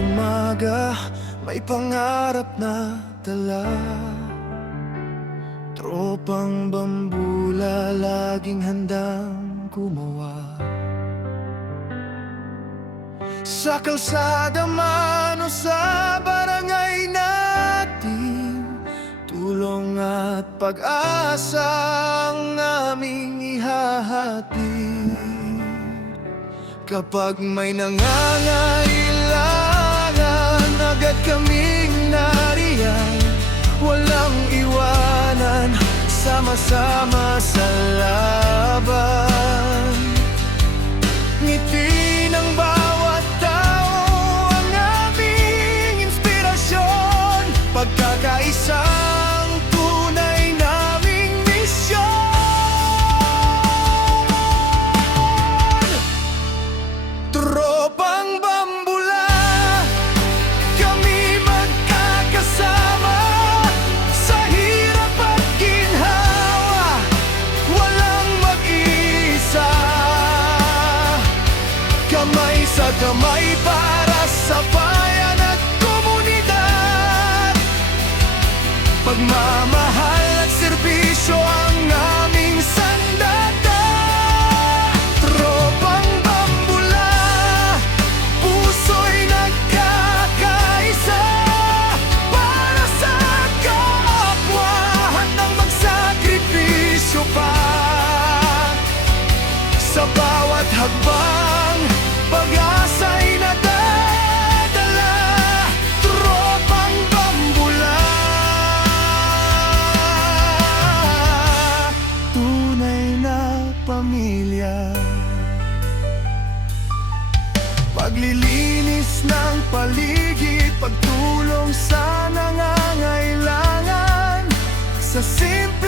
umaga, may pangarap na dala. Tropang bambula, laging handang gumawa. Sa kalsada man o sa barangay natin, tulong at pag-asa ang aming ihahatid. Kapag may nangangailangan, agad kaming nariyan. Walang iwanan, sama-sama sa laban. Ngiti ng bawat tao ang aming inspirasyon. Pagkakaisang tunay naming misyon. Tropang Bambula, kami magkakasama. Sa hirap at ginhawa, walang mag-isa. Kamay sa kamay para sa bayan at komunidad. Pagmamahal at serbisyo ang aming sandata. Tropang Bambula, puso'y nagkakaisa. Para sa kapwa, handang magsakripisyo pa. Sa bawat hakbang, pag-asa'y nadadala. Tropang Bambula, tunay na pamilya. Paglilinis ng paligid, pagtulong sa nangangailangan. Sa simple